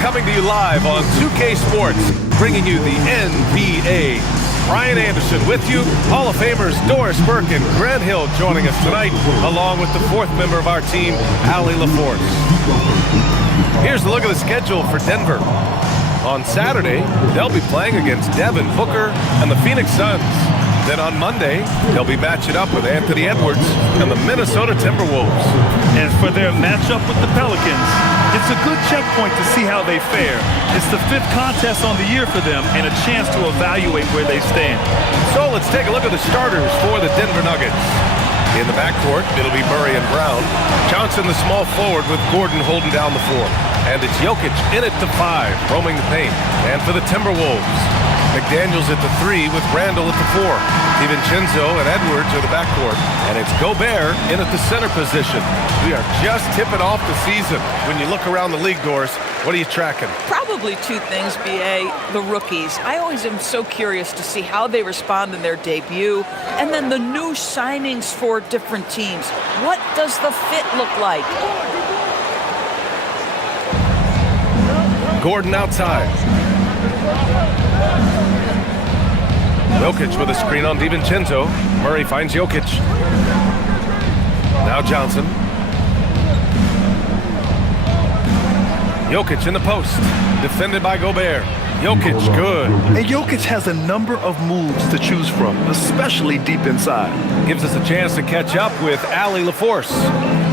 coming to you live on 2K Sports, bringing you the NBA. Brian Anderson with you, Hall of Famers Doris Burke and Grant Hill joining us tonight, along with the fourth member of our team, Allie LaForce. Here's a look at the schedule for Denver. On Saturday, they'll be playing against Devin Booker and the Phoenix Suns. Then on Monday, they'll be matching up with Anthony Edwards and the Minnesota Timberwolves. And for their matchup with the Pelicans, it's a good checkpoint to see how they fare. It's the fifth contest on the year for them and a chance to evaluate where they stand. So let's take a look at the starters for the Denver Nuggets. In the backcourt, it'll be Murray and Brown. Johnson, the small forward, with Gordon holding down the four. And it's Jokic in at the 5, roaming the paint. And for the Timberwolves, McDaniels at the 3 with Randall at the 4. DiVincenzo and Edwards are the backcourt. And it's Gobert in at the center position. We are just tipping off the season. When you look around the league, Doris, what are you tracking? Probably two things, B.A. The rookies. I always am so curious to see how they respond in their debut. And then the new signings for different teams. What does the fit look like? Gordon outside. Jokic with a screen on DiVincenzo. Murray finds Jokic. Now Johnson. Jokic in the post. Defended by Gobert. Jokic, good. And Jokic has a number of moves to choose from, especially deep inside. Gives us a chance to catch up with Allie LaForce.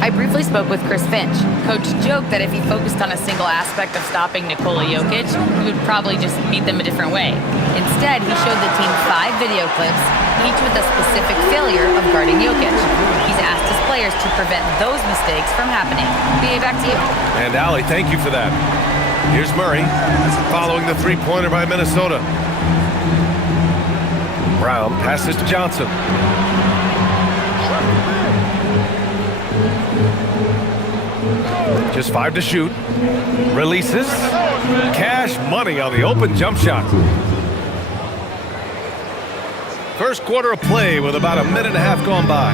I briefly spoke with Chris Finch. Coach joked that if he focused on a single aspect of stopping Nikola Jokic, he would probably just beat them a different way. Instead, he showed the team 5 video clips, each with a specific failure of guarding Jokic. He's asked his players to prevent those mistakes from happening. B.A., back to you. And Allie, thank you for that. Here's Murray, following the three-pointer by Minnesota. Brown passes to Johnson. Just 5 to shoot. Releases. Cash money on the open jump shot. First quarter of play with about a minute and a half gone by.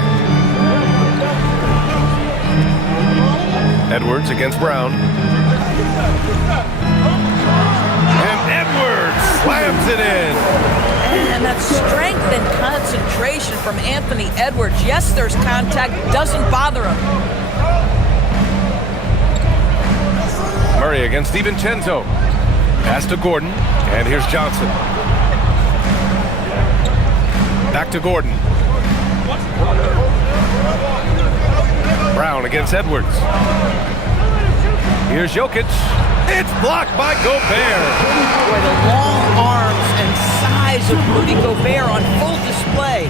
Edwards against Brown. And Edwards slams it in. And that strength and concentration from Anthony Edwards. Yes, there's contact. Doesn't bother him. Murray against DiVincenzo. Pass to Gordon. And here's Johnson. Back to Gordon. Brown against Edwards. Here's Jokic. It's blocked by Gobert. Boy, the long arms and size of Rudy Gobert on full display.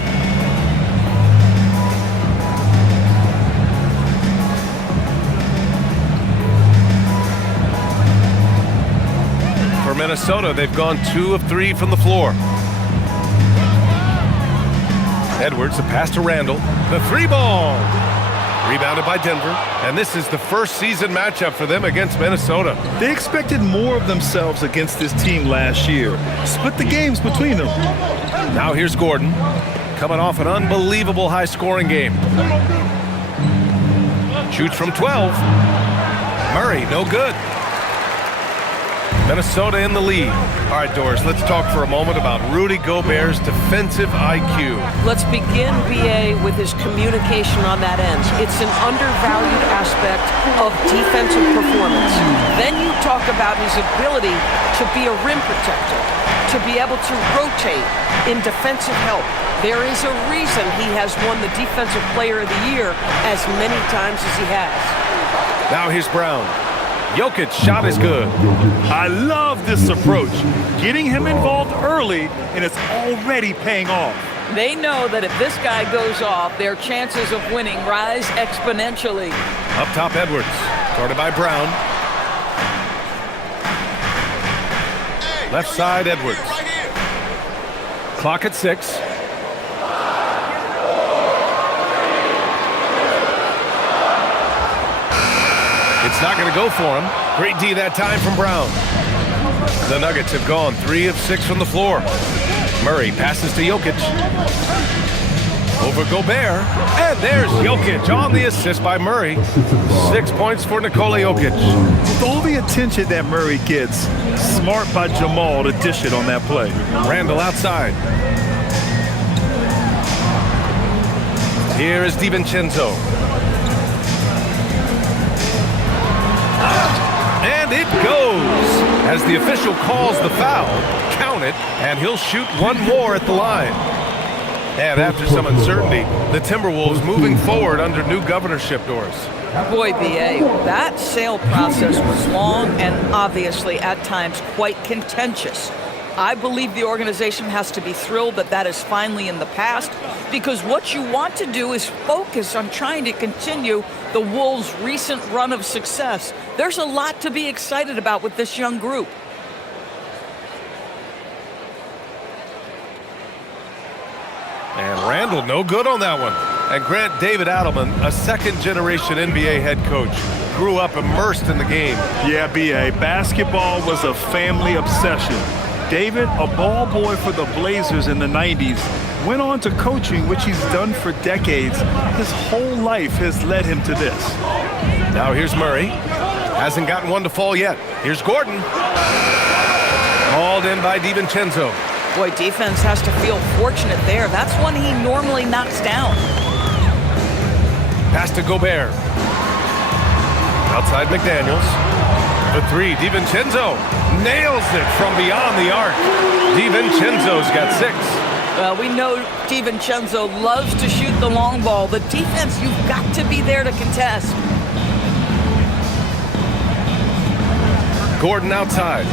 For Minnesota, they've gone 2 of 3 from the floor. Edwards, the pass to Randall. The 3-ball. Rebounded by Denver, and this is the first season matchup for them against Minnesota. They expected more of themselves against this team last year. Split the games between them. Now here's Gordon, coming off an unbelievable high-scoring game. Shoots from 12. Murray, no good. Minnesota in the lead. All right, Doris, let's talk for a moment about Rudy Gobert's defensive IQ. Let's begin, B.A., with his communication on that end. It's an undervalued aspect of defensive performance. Then you talk about his ability to be a rim protector, to be able to rotate in defensive help. There is a reason he has won the Defensive Player of the Year as many times as he has. Now here's Brown. Jokic shot is good. I love this approach. Getting him involved early, and it's already paying off. They know that if this guy goes off, their chances of winning rise exponentially. Up top, Edwards. Guarded by Brown. Left side, Edwards. Clock at 6. It's not going to go for him. Great D that time from Brown. The Nuggets have gone 3 of 6 from the floor. Murray passes to Jokic. over Gobert. And there's Jokic on the assist by Murray. 6 points for Nikola Jokic. With all the attention that Murray gets, smart by Jamal to dish it on that play. Randall outside. Here is DiVincenzo. And it goes. As the official calls the foul, count it, and he'll shoot one more at the line. And after some uncertainty, the Timberwolves moving forward under new governorship doors. Boy, B.A., that sale process was long and obviously at times quite contentious. I believe the organization has to be thrilled that that is finally in the past, because what you want to do is focus on trying to continue the Wolves' recent run of success. There's a lot to be excited about with this young group. And Randall no good on that one. And Grant David Adelman, a second-generation NBA head coach, grew up immersed in the game. Yeah, B.A., basketball was a family obsession. David, a ball boy for the Blazers in the 90s, went on to coaching, which he's done for decades. His whole life has led him to this. Now here's Murray. Hasn't gotten one to fall yet. Here's Gordon. Hauled in by DiVincenzo. Boy, defense has to feel fortunate there. That's one he normally knocks down. Pass to Gobert. Outside McDaniels. The three, DiVincenzo nails it from beyond the arc. DiVincenzo's got 6. Well, we know DiVincenzo loves to shoot the long ball. The defense, you've got to be there to contest. Gordon outside.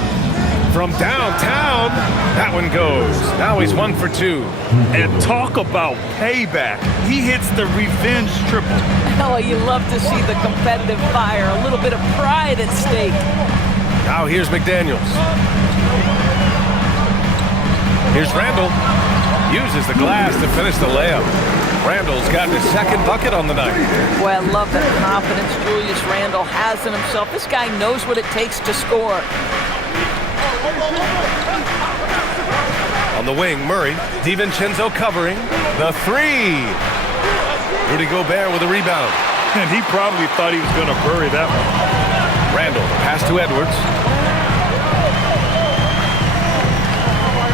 From downtown, that one goes. Now he's 1 for 2. And talk about payback. He hits the revenge triple. Oh, you love to see the competitive fire. A little bit of pride at stake. Now here's McDaniels. Here's Randall. Uses the glass to finish the layup. Randall's gotten his second bucket on the night. Boy, I love the confidence Julius Randall has in himself. This guy knows what it takes to score. On the wing, Murray. DiVincenzo covering. The 3. Rudy Gobert with a rebound. And he probably thought he was going to bury that one. Randall, pass to Edwards.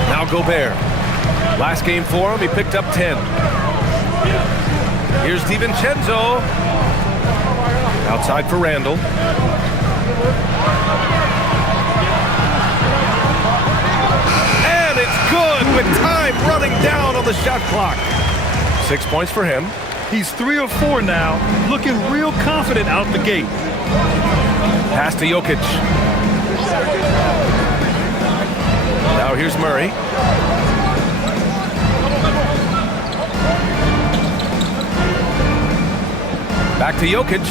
Now Gobert. Last game for him, he picked up 10. Here's DiVincenzo. Outside for Randall. And it's good with time running down on the shot clock. 6 points for him. He's 3 or 4 now, looking real confident out the gate. Pass to Jokic. Now here's Murray. Back to Jokic.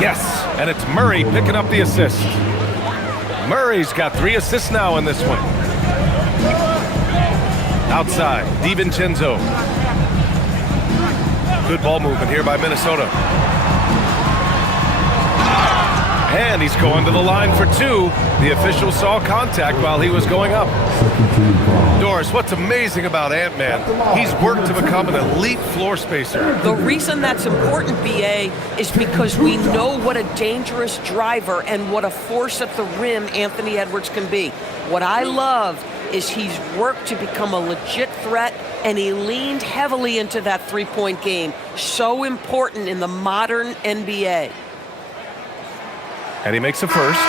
Yes, and it's Murray picking up the assist. Murray's got 3 assists now in this one. Outside, DiVincenzo. Good ball movement here by Minnesota. And he's going to the line for 2. The official saw contact while he was going up. Doris, what's amazing about Ant-Man, he's worked to become an elite floor spacer. The reason that's important, B.A., is because we know what a dangerous driver and what a force at the rim Anthony Edwards can be. What I love is he's worked to become a legit threat, and he leaned heavily into that three-point game. So important in the modern NBA. And he makes a first.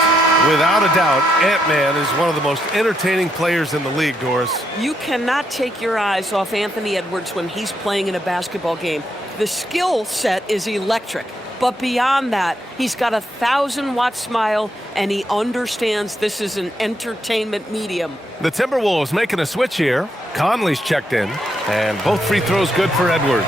Without a doubt, Ant-Man is one of the most entertaining players in the league, Doris. You cannot take your eyes off Anthony Edwards when he's playing in a basketball game. The skill set is electric. But beyond that, he's got a 1,000-watt smile, and he understands this is an entertainment medium. The Timberwolves making a switch here. Conley's checked in, and both free throws good for Edwards.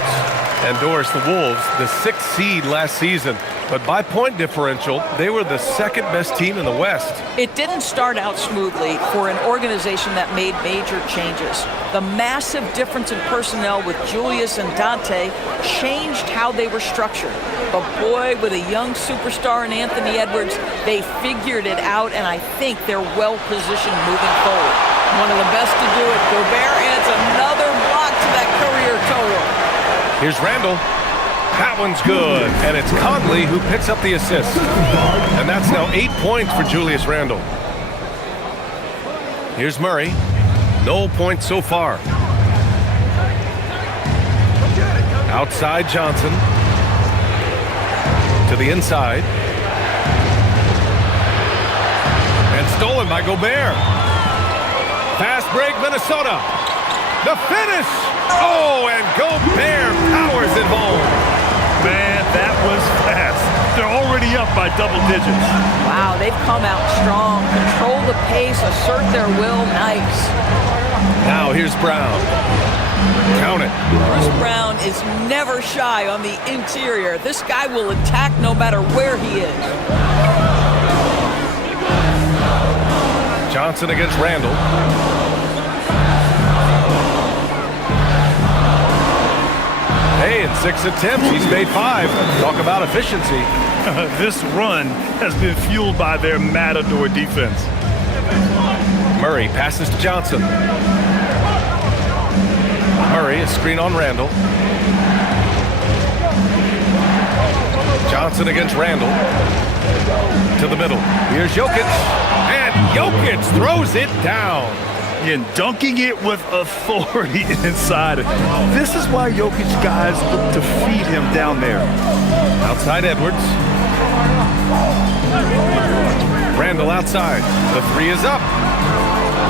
And Doris, the Wolves, the 6th seed last season, but by point differential, they were the second-best team in the West. It didn't start out smoothly for an organization that made major changes. The massive difference in personnel with Julius and Dante changed how they were structured. But boy, with a young superstar in Anthony Edwards, they figured it out, and I think they're well-positioned moving forward. One of the best to do it. Gobert adds another block to that career total. Here's Randall. That one's good. And it's Conley who picks up the assist. And that's now 8 points for Julius Randle. Here's Murray. No points so far. Outside Johnson. To the inside. And stolen by Gobert. Fast break, Minnesota. The finish. Oh, and Gobert powers it home. Man, that was fast. They're already up by double digits. Wow, they've come out strong. Control the pace, assert their will. Nice. Now here's Brown. Count it. Bruce Brown is never shy on the interior. This guy will attack no matter where he is. Johnson against Randall. Hey, in 6 attempts, he's made 5. Talk about efficiency. This run has been fueled by their matador defense. Murray passes to Johnson. Murray, a screen on Randall. Johnson against Randall. To the middle. Here's Jokic. And Jokic throws it down. And dunking it with authority inside. This is why Jokic guys look to feed him down there. Outside Edwards. Randall outside. The 3 is up.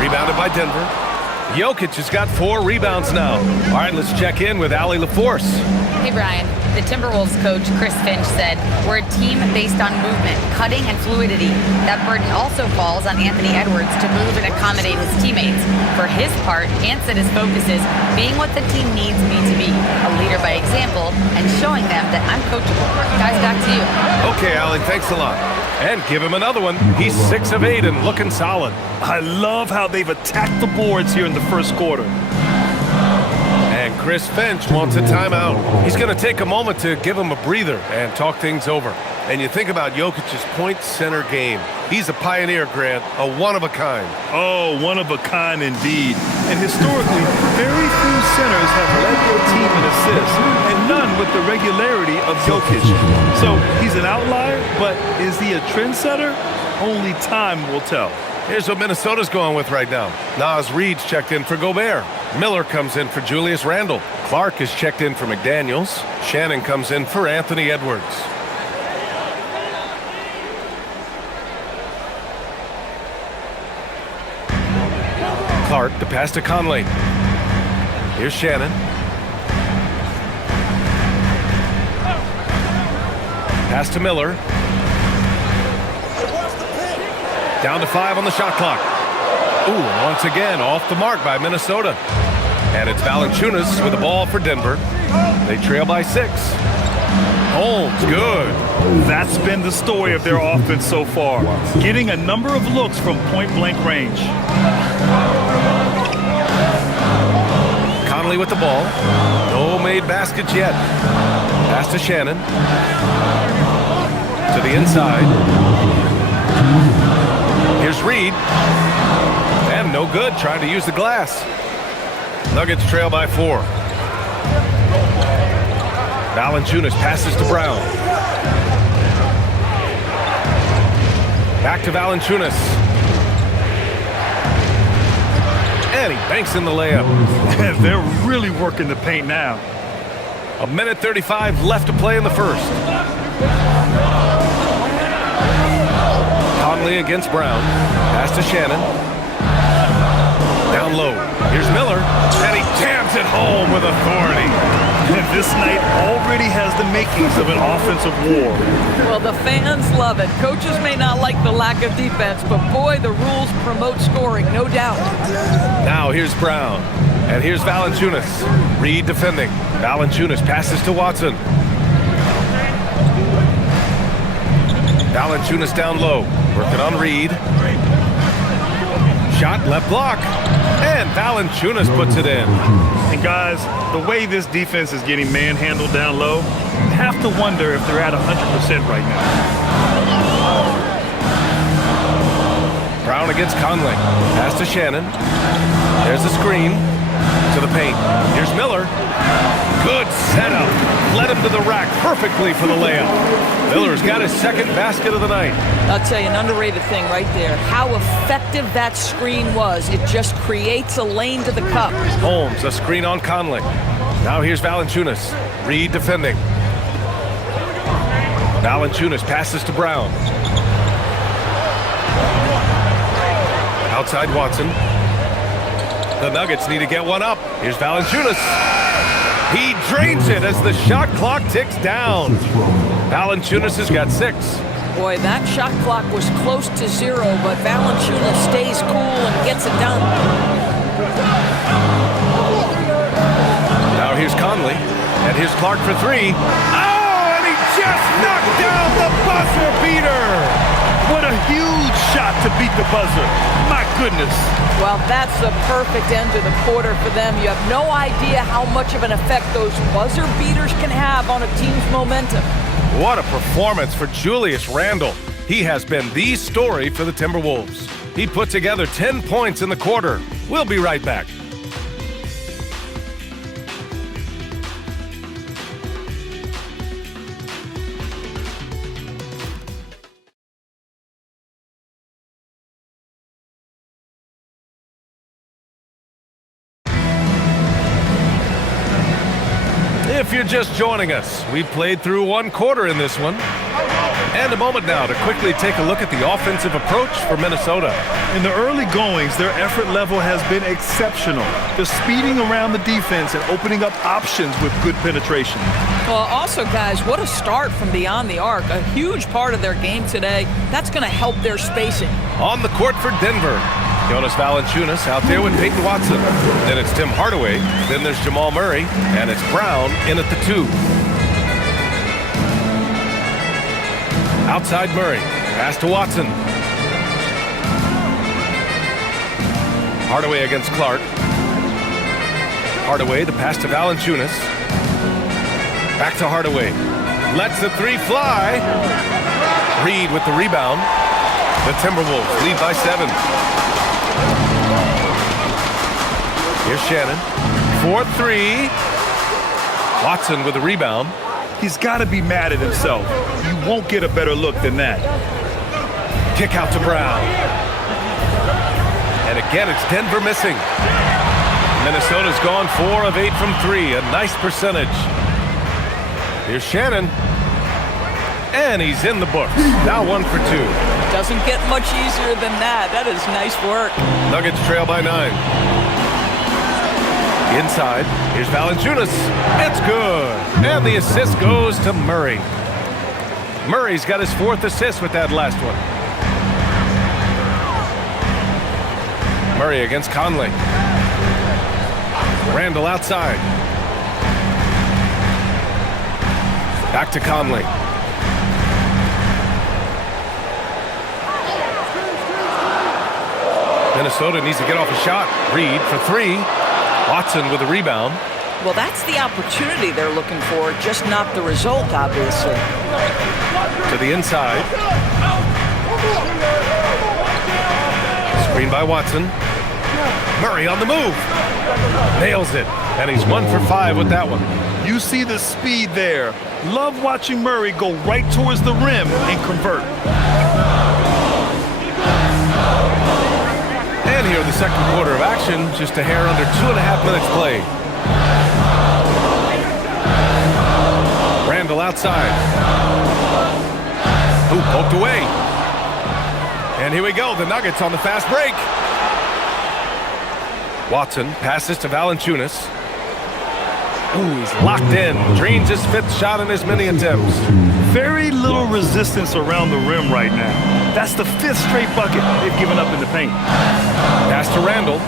Rebounded by Denver. Jokic has got 4 rebounds now. All right, let's check in with Allie LaForce. Hey, Brian. The Timberwolves coach, Chris Finch, said, "We're a team based on movement, cutting, and fluidity. That burden also falls on Anthony Edwards to move and accommodate his teammates. For his part, Ant said his focus is being what the team needs me to be, a leader by example, and showing them that I'm coachable." Guys, back to you. Okay, Allie, thanks a lot. And give him another one. He's 6 of 8 and looking solid. I love how they've attacked the boards here in the first quarter. And Chris Finch wants a timeout. He's going to take a moment to give him a breather and talk things over. And you think about Jokic's point center game. He's a pioneer, Grant, a one-of-a-kind. Oh, one-of-a-kind indeed. And historically, very few centers have led their team in assists, and none with the regularity of Jokic. So he's an outlier, but is he a trendsetter? Only time will tell. Here's what Minnesota's going with right now. Naz Reid's checked in for Gobert. Miller comes in for Julius Randle. Clark is checked in for McDaniels. Shannon comes in for Anthony Edwards. Clark, the pass to Conley. Here's Shannon. Pass to Miller. Down to 5 on the shot clock. Ooh, once again, off the mark by Minnesota. And it's Valanciunas with the ball for Denver. They trail by 6. Holmes, good. That's been the story of their offense so far, getting a number of looks from point-blank range. Conley with the ball. No made baskets yet. Pass to Shannon. To the inside. Here's Reid. And no good, trying to use the glass. Nuggets trail by 4. Valanciunas passes to Brown. Back to Valanciunas. And he banks in the layup. They're really working the paint now. 1:35 left to play in the first. Conley against Brown. Pass to Shannon. Down low. Here's Miller. And he jams it home with authority. And this night already has the makings of an offensive war. Well, the fans love it. Coaches may not like the lack of defense, but boy, the rules promote scoring, no doubt. Now here's Brown. And here's Valanciunas. Reid defending. Valanciunas passes to Watson. Valanciunas down low. Working on Reid. Shot left block. And Valanciunas puts it in. And guys, the way this defense is getting manhandled down low, you have to wonder if they're at 100% right now. Brown against Conley. Pass to Shannon. There's the screen. To the paint. Here's Miller. Good setup. into the rack perfectly for the layup. Miller's got his second basket of the night. I'll tell you, an underrated thing right there. How effective that screen was. It just creates a lane to the cup. Holmes, a screen on Conley. Now here's Valanciunas. Reed defending. Valanciunas passes to Brown. Outside Watson. The Nuggets need to get one up. Here's Valanciunas. He drains it as the shot clock ticks down. Valanciunas has got 6. Boy, that shot clock was close to 0, but Valanciunas stays cool and gets it done. Now here's Conley, and here's Clark for 3. Oh, and he just knocked down the buzzer beater. What a huge shot to beat the buzzer. My goodness. Well, that's the perfect end to the quarter for them. You have no idea how much of an effect those buzzer beaters can have on a team's momentum. What a performance for Julius Randle. He has been the story for the Timberwolves. He put together 10 points in the quarter. We'll be right back. If you're just joining us, we played through 1 quarter in this one. And a moment now to quickly take a look at the offensive approach for Minnesota. In the early goings, their effort level has been exceptional. They're speeding around the defense and opening up options with good penetration. Well, also, guys, what a start from beyond the arc. A huge part of their game today. That's going to help their spacing. On the court for Denver, Jonas Valanciunas out there with Peyton Watson. Then it's Tim Hardaway. Then there's Jamal Murray. And it's Brown in at the 2. Outside Murray. Pass to Watson. Hardaway against Clark. Hardaway, the pass to Valanciunas. Back to Hardaway. Lets the 3 fly. Reed with the rebound. The Timberwolves lead by 7. Here's Shannon. 4-3. Watson with the rebound. He's got to be mad at himself. You won't get a better look than that. Kick out to Brown. And again, it's Denver missing. Minnesota's gone 4 of 8 from 3. A nice percentage. Here's Shannon. And he's in the books. Now 1 for 2. Doesn't get much easier than that. That is nice work. Nuggets trail by 9. Inside, here's Valanciunas. It's good. And the assist goes to Murray. Murray's got his 4th assist with that last one. Murray against Conley. Randle outside. Back to Conley. Minnesota needs to get off a shot. Reed for 3. Watson with a rebound. Well, that's the opportunity they're looking for, just not the result, obviously. To the inside. Screen by Watson. Murray on the move. Nails it. And he's 1 for 5 with that one. You see the speed there. Love watching Murray go right towards the rim and convert. And here in the second quarter of action, just a hair under 2.5 minutes played. Randle outside. Ooh, poked away. And here we go, the Nuggets on the fast break. Watson passes to Valanciunas. Ooh, he's locked in. Drains his 5th shot in as many attempts. Very little resistance around the rim right now. That's the 5th straight bucket they've given up in the paint. Pass to Randle.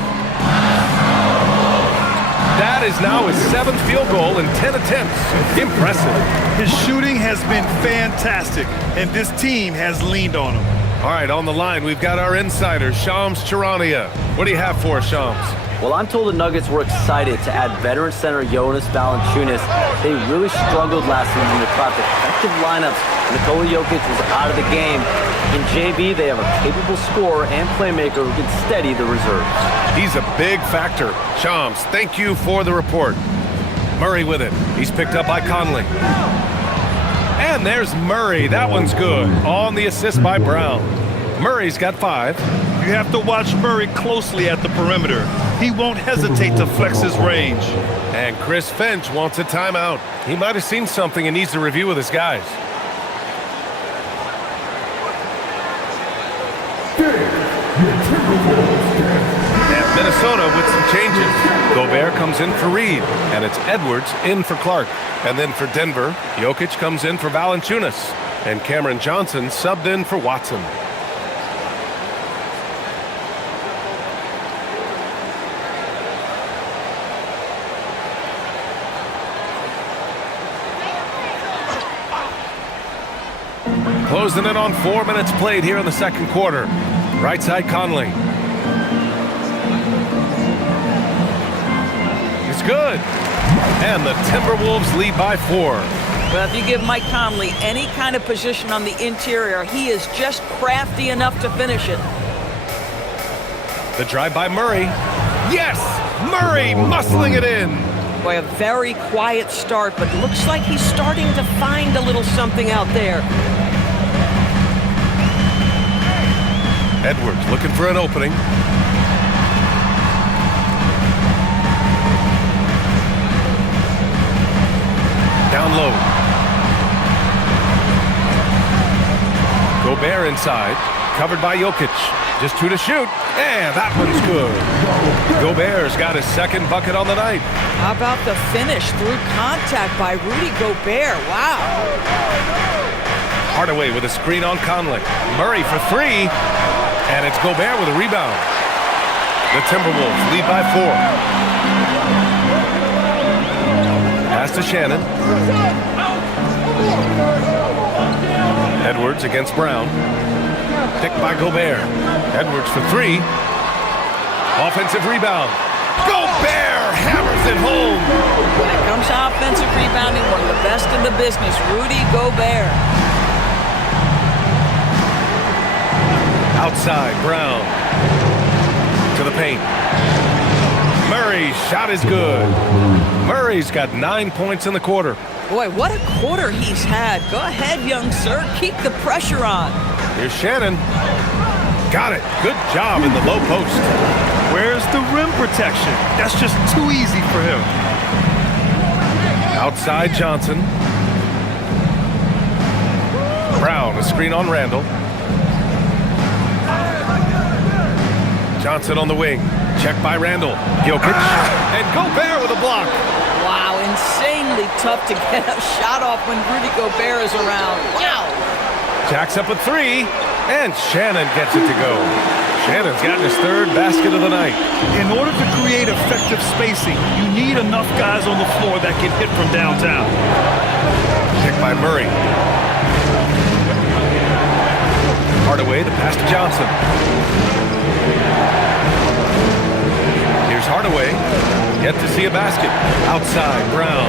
That is now his 7th field goal in 10 attempts. Impressive. His shooting has been fantastic, and this team has leaned on him. All right, on the line, we've got our insider, Shams Charania. What do you have for us, Shams? Well, I'm told the Nuggets were excited to add veteran center Jonas Valanciunas. They really struggled last season to craft effective lineups. Nikola Jokic was out of the game. In JB, they have a capable scorer and playmaker who can steady the reserves. He's a big factor. Shams, thank you for the report. Murray with it. He's picked up by Conley. And there's Murray. That one's good. On the assist by Brown. Murray's got 5. You have to watch Murray closely at the perimeter. He won't hesitate to flex his range. And Chris Finch wants a timeout. He might have seen something and needs to review with his guys. And Minnesota with some changes. Gobert comes in for Reed, and it's Edwards in for Clark. And then for Denver, Jokic comes in for Valanciunas, and Cameron Johnson subbed in for Watson. Closing in on 4 minutes played here in the second quarter. Right side Conley. It's good. And the Timberwolves lead by 4. Well, if you give Mike Conley any kind of position on the interior, he is just crafty enough to finish it. The drive by Murray. Yes! Murray muscling it in. Boy, a very quiet start, but looks like he's starting to find a little something out there. Edwards looking for an opening. Down low. Gobert inside. Covered by Jokic. Just 2 to shoot. And that one's good. Gobert's got his second bucket on the night. How about the finish through contact by Rudy Gobert? Wow. Hardaway with a screen on Conley. Murray for 3. And it's Gobert with a rebound. The Timberwolves lead by 4. Pass to Shannon. Edwards against Brown. Picked by Gobert. Edwards for 3. Offensive rebound. Gobert hammers it home. When it comes to offensive rebounding, one of the best in the business, Rudy Gobert. Outside, Brown to the paint. Murray's shot is good. Murray's got 9 points in the quarter. Boy, what a quarter he's had. Go ahead, young sir. Keep the pressure on. Here's Shannon. Got it. Good job in the low post. Where's the rim protection? That's just too easy for him. Outside, Johnson. Brown, a screen on Randall. Johnson on the wing. Check by Randall. Jokic. And Gobert with a block. Wow, insanely tough to get a shot off when Rudy Gobert is around. Wow. Jacks up a 3. And Shannon gets it to go. Shannon's gotten his 3rd basket of the night. In order to create effective spacing, you need enough guys on the floor that can hit from downtown. Picked by Murray. Hardaway, the pass to Johnson. Here's Hardaway. Yet to see a basket. Outside, Brown.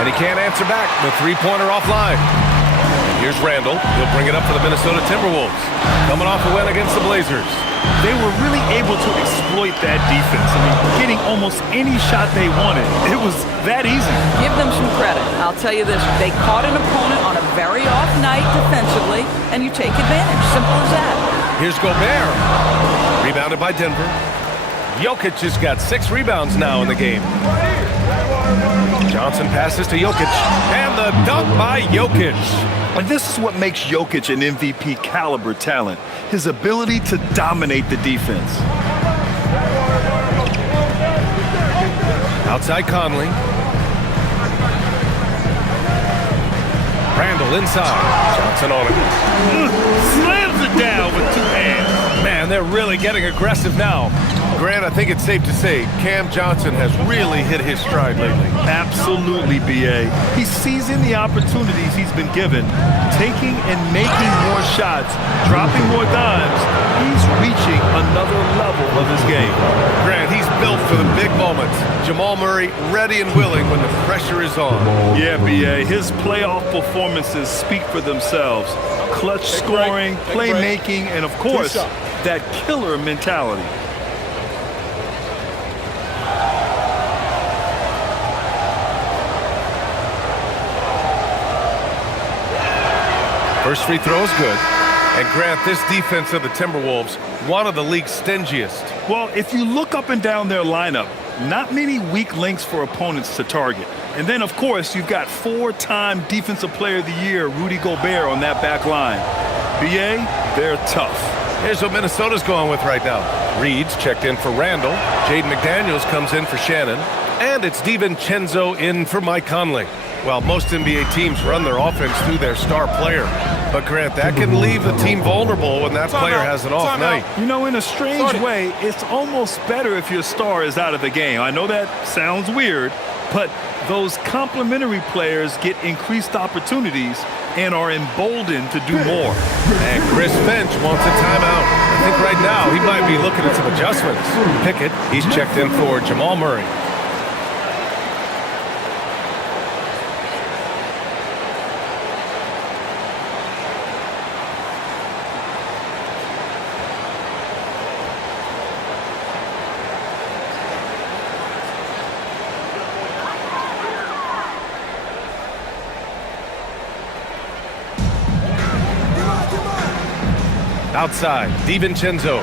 And he can't answer back. The 3-pointer offline. Here's Randall. He'll bring it up for the Minnesota Timberwolves. Coming off a win against the Blazers. They were really able to exploit that defense. I mean, getting almost any shot they wanted. It was that easy. Give them some credit. I'll tell you this. They caught an opponent on a very off night defensively, and you take advantage. Simple as that. Here's Gobert. Rebounded by Denver. Jokic has got 6 rebounds now in the game. Johnson passes to Jokic. And the dunk by Jokic. And this is what makes Jokic an MVP caliber talent. His ability to dominate the defense. Outside Conley. Randall inside. Johnson on it. Slams it down with 2 hands. Man, they're really getting aggressive now. Grant, I think it's safe to say Cam Johnson has really hit his stride lately. Absolutely, B.A. He's seizing the opportunities he's been given, taking and making more shots, dropping more dimes. He's reaching another level of his game. Grant, he's built for the big moments. Jamal Murray ready and willing when the pressure is on. Yeah, B.A. His playoff performances speak for themselves. Clutch scoring, playmaking, and of course, that killer mentality. First free throw is good. And Grant, this defense of the Timberwolves, one of the league's stingiest. Well, if you look up and down their lineup, not many weak links for opponents to target. And then, of course, you've got 4-time Defensive Player of the Year, Rudy Gobert, on that back line. BA, they're tough. Here's what Minnesota's going with right now. Reed's checked in for Randall. Jaden McDaniels comes in for Shannon. And it's DiVincenzo in for Mike Conley. Well, most NBA teams run their offense through their star player. But, Grant, that can leave the team vulnerable when that player has an off night. You know, in a strange way, it's almost better if your star is out of the game. I know that sounds weird, but those complementary players get increased opportunities and are emboldened to do more. And Chris Finch wants a timeout. I think right now he might be looking at some adjustments. Pickett, he's checked in for Jamal Murray. Outside, DiVincenzo.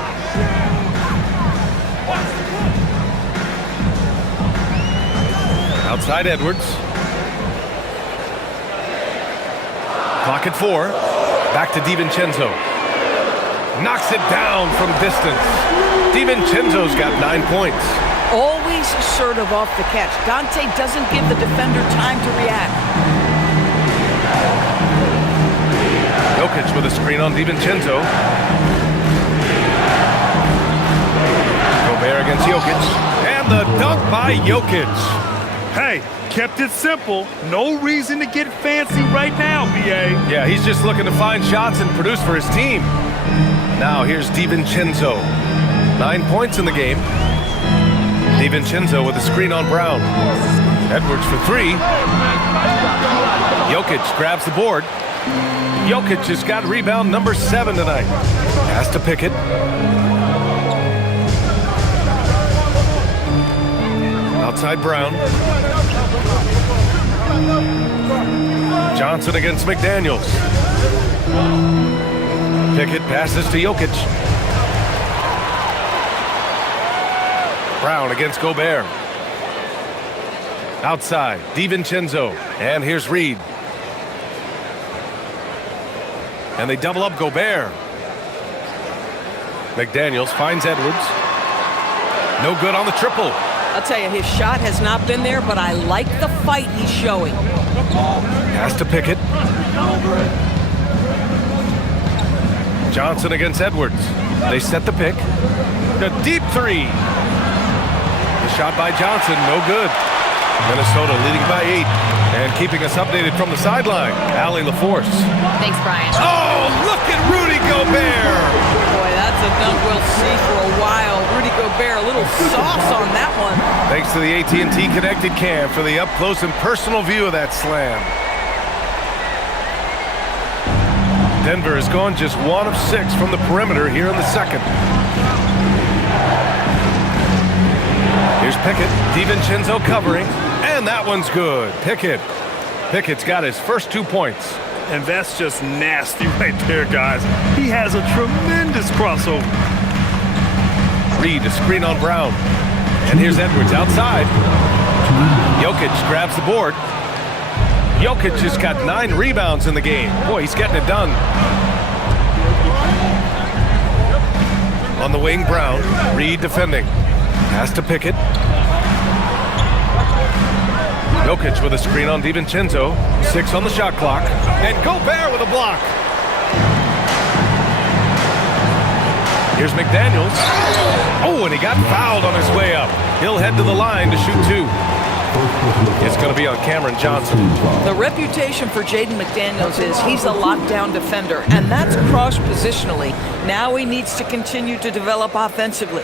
Outside, Edwards. Clock at 4. Back to DiVincenzo. Knocks it down from distance. DiVincenzo's got 9 points. Always assertive off the catch. Dante doesn't give the defender time to react. Jokic with a screen on DiVincenzo. Gobert against Jokic. And the dunk by Jokic. Hey, kept it simple. No reason to get fancy right now, BA. Yeah, he's just looking to find shots and produce for his team. Now here's DiVincenzo. 9 points in the game. DiVincenzo with a screen on Brown. Edwards for 3. Jokic grabs the board. Jokic has got rebound number 7 tonight. Pass to Pickett. Outside Brown. Johnson against McDaniels. Pickett passes to Jokic. Brown against Gobert. Outside, DiVincenzo. And here's Reed. And they double up Gobert. McDaniels finds Edwards. No good on the triple. I'll tell you, his shot has not been there, but I like the fight he's showing. Pass to Pickett. Johnson against Edwards. They set the pick. A deep 3. The shot by Johnson, no good. Minnesota leading by 8. And keeping us updated from the sideline, Allie LaForce. Thanks, Brian. Oh, look at Rudy Gobert! Boy, that's a dunk we'll see for a while. Rudy Gobert, a little sauce on that one. Thanks to the AT&T Connected Cam for the up-close and personal view of that slam. Denver has gone just 1 of 6 from the perimeter here in the second. Here's Pickett. DiVincenzo covering. And that one's good. Pickett's got his first 2 points. And that's just nasty right there, guys. He has a tremendous crossover. Reed, a screen on Brown. And here's Edwards outside. Jokic grabs the board. Jokic has got 9 rebounds in the game. Boy, he's getting it done. On the wing, Brown. Reed defending. Pass to Pickett. Jokic with a screen on DiVincenzo. 6 on the shot clock. And Gobert with a block. Here's McDaniels. Oh, and he got fouled on his way up. He'll head to the line to shoot 2. It's going to be on Cameron Johnson. The reputation for Jaden McDaniels is he's a lockdown defender, and that's cross-positionally. Now he needs to continue to develop offensively.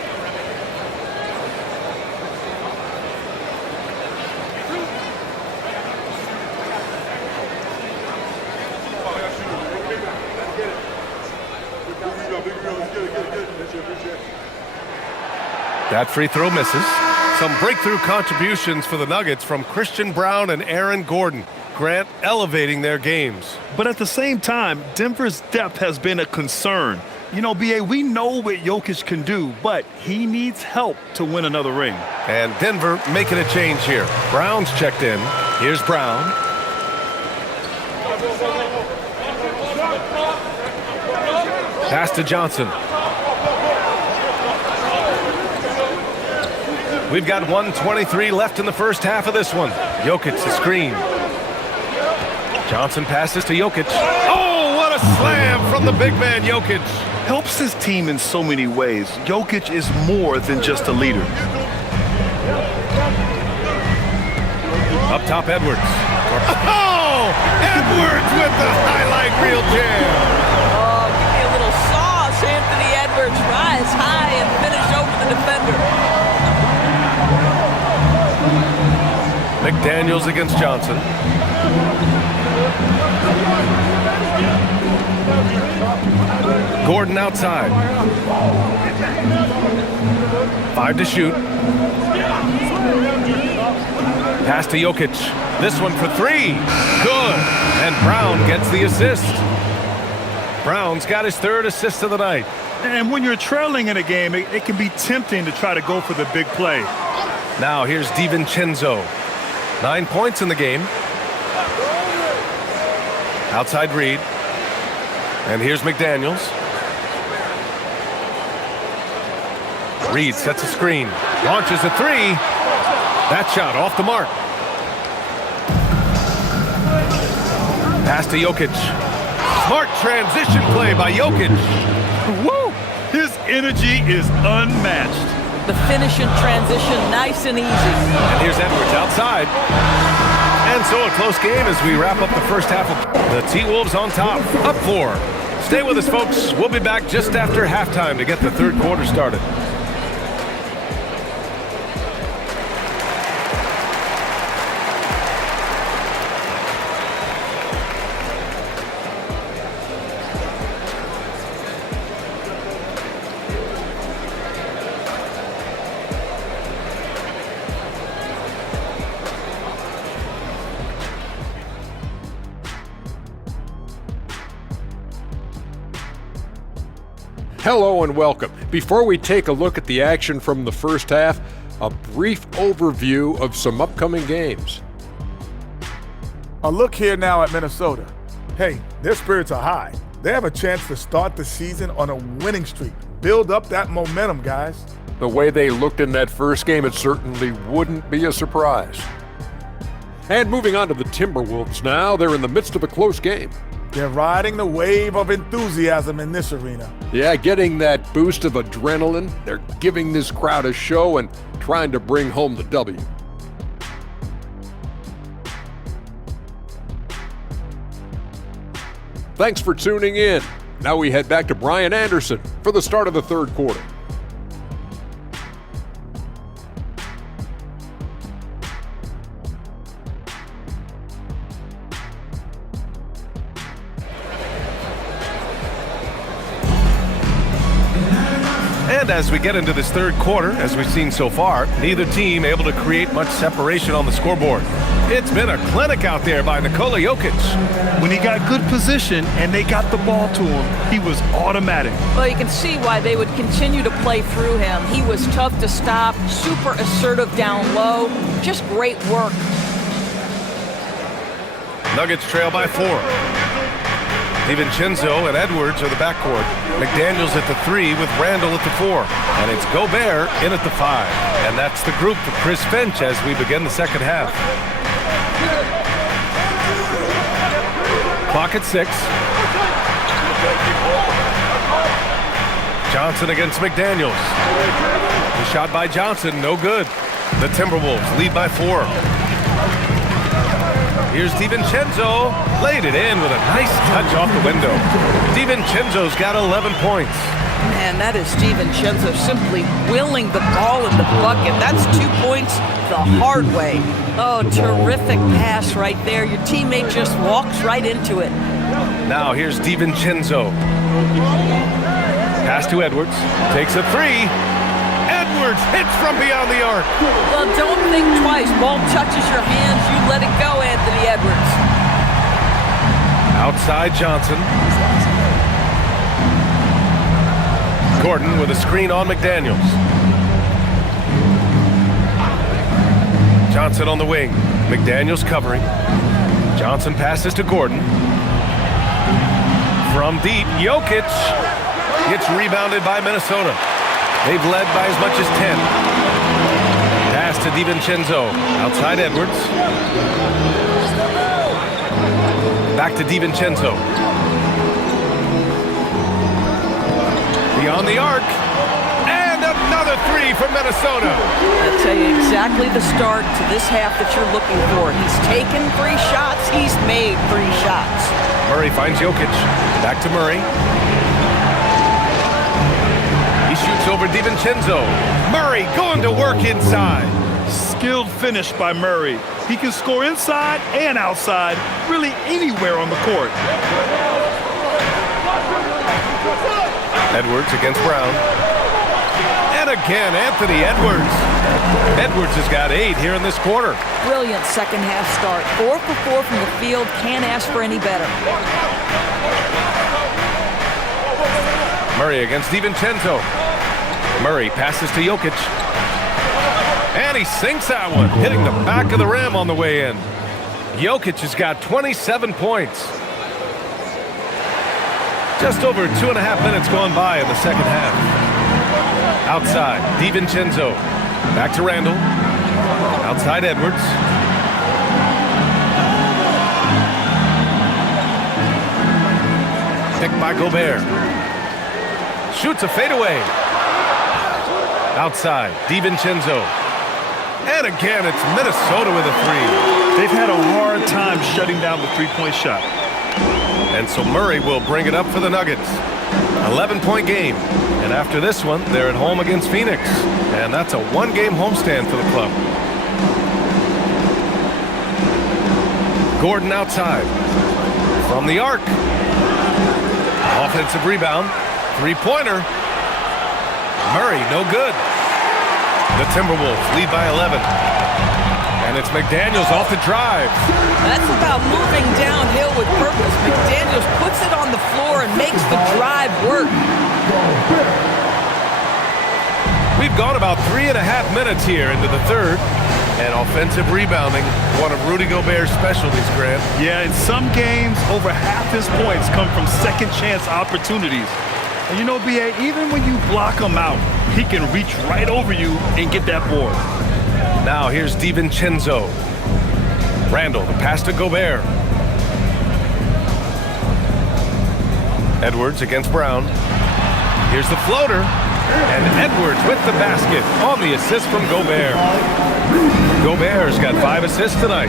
That free throw misses. Some breakthrough contributions for the Nuggets from Christian Brown and Aaron Gordon. Grant, elevating their games. But at the same time, Denver's depth has been a concern. You know, B.A., we know what Jokic can do, but he needs help to win another ring. And Denver making a change here. Brown's checked in. Here's Brown. Pass to Johnson. We've got 1:23 left in the first half of this one. Jokic, the screen. Johnson passes to Jokic. Oh, what a slam from the big man, Jokic. Helps his team in so many ways. Jokic is more than just a leader. Up top, Edwards. Oh, Edwards with the highlight reel jam. Oh, give me a little sauce, Anthony Edwards. Rise high and finish over the defender. McDaniels against Johnson. Gordon outside. 5 to shoot. Pass to Jokic. This one for 3. Good. And Brown gets the assist. Brown's got his 3rd assist of the night. And when you're trailing in a game, it can be tempting to try to go for the big play. Now here's DiVincenzo. 9 points in the game. Outside Reed. And here's McDaniels. Reed sets a screen. Launches a 3. That shot off the mark. Pass to Jokic. Smart transition play by Jokic. Woo! His energy is unmatched. The finish in transition, nice and easy. And here's Edwards outside. And so a close game as we wrap up the first half of the T-Wolves on top, up 4. Stay with us, folks. We'll be back just after halftime to get the third quarter started. Hello and welcome. Before we take a look at the action from the first half, a brief overview of some upcoming games. A look here now at Minnesota. Hey, their spirits are high. They have a chance to start the season on a winning streak. Build up that momentum, guys. The way they looked in that first game, it certainly wouldn't be a surprise. And moving on to the Timberwolves now, they're in the midst of a close game. They're riding the wave of enthusiasm in this arena. Yeah, getting that boost of adrenaline. They're giving this crowd a show and trying to bring home the W. Thanks for tuning in. Now we head back to Brian Anderson for the start of the third quarter. And as we get into this third quarter, as we've seen so far, neither team able to create much separation on the scoreboard. It's been a clinic out there by Nikola Jokic. When he got good position and they got the ball to him, he was automatic. Well, you can see why they would continue to play through him. He was tough to stop, super assertive down low, just great work. Nuggets trail by 4. DiVincenzo and Edwards are the backcourt. McDaniels at the 3 with Randall at the 4. And it's Gobert in at the 5. And that's the group for Chris Finch as we begin the second half. Clock at 6. Johnson against McDaniels. The shot by Johnson, no good. The Timberwolves lead by 4. Here's DiVincenzo, laid it in with a nice touch off the window. DiVincenzo's got 11 points. Man, that is DiVincenzo simply willing the ball in the bucket. That's 2 points the hard way. Oh, terrific pass right there. Your teammate just walks right into it. Now here's DiVincenzo. Pass to Edwards, takes a 3. Edwards hits from beyond the arc. Well, don't think twice. Ball touches your hands, you let it go, Anthony Edwards. Outside Johnson. Gordon with a screen on McDaniels. Johnson on the wing. McDaniels covering. Johnson passes to Gordon. From deep, Jokic gets rebounded by Minnesota. They've led by as much as 10. Pass to DiVincenzo. Outside Edwards. Back to DiVincenzo. Beyond the arc. And another three from Minnesota. I'll tell you exactly the start to this half that you're looking for. He's taken 3 shots. He's made 3 shots. Murray finds Jokic. Back to Murray. He shoots over DiVincenzo. Murray going to work inside. Skilled finish by Murray. He can score inside and outside, really anywhere on the court. Edwards against Brown. And again, Anthony Edwards. Edwards has got 8 here in this quarter. Brilliant second half start. 4 for 4 from the field. Can't ask for any better. Murray against DiVincenzo. Murray passes to Jokic. And he sinks that one, hitting the back of the rim on the way in. Jokic has got 27 points. Just over 2.5 minutes gone by in the second half. Outside, DiVincenzo. Back to Randall. Outside Edwards. Picked by Gobert. Shoots a fadeaway. Outside, DiVincenzo. And again, it's Minnesota with a 3. They've had a hard time shutting down the three-point shot. And so Murray will bring it up for the Nuggets. 11-point game. And after this one, they're at home against Phoenix. And that's a 1-game homestand for the club. Gordon outside. From the arc. Offensive rebound. 3-pointer. Murray, no good. The Timberwolves lead by 11. And it's McDaniels off the drive. That's about moving downhill with purpose. McDaniels puts it on the floor and makes the drive work. We've gone about 3.5 minutes here into the third. And offensive rebounding, one of Rudy Gobert's specialties, Grant. Yeah, in some games, over half his points come from second chance opportunities. And you know, B.A., even when you block him out, he can reach right over you and get that board. Now here's DiVincenzo. Randall, the pass to Gobert. Edwards against Brown. Here's the floater. And Edwards with the basket on the assist from Gobert. Gobert's got 5 assists tonight.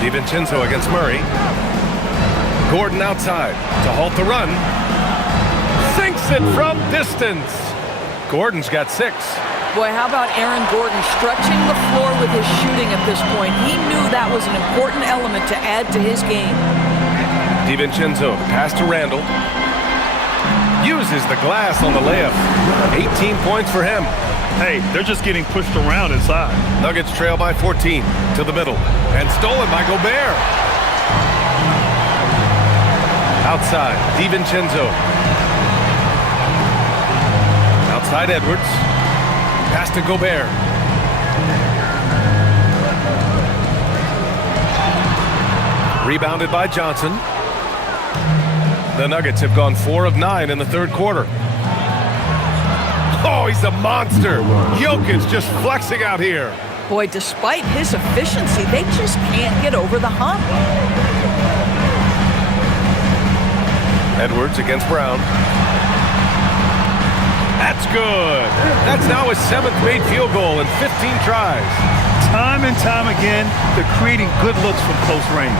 DiVincenzo against Murray. Gordon outside to halt the run. Sinks it from distance. Gordon's got 6. Boy, how about Aaron Gordon stretching the floor with his shooting at this point? He knew that was an important element to add to his game. DiVincenzo, pass to Randall. Uses the glass on the layup. 18 points for him. Hey, they're just getting pushed around inside. Nuggets trail by 14 to the middle. And stolen by Gobert. Outside, DiVincenzo. Outside Edwards. Pass to Gobert. Rebounded by Johnson. The Nuggets have gone 4 of 9 in the third quarter. Oh, he's a monster. Jokic just flexing out here. Boy, despite his efficiency, they just can't get over the hump. Edwards against Brown. That's good. That's now his 7th made field goal in 15 tries. Time and time again, they're creating good looks from close range.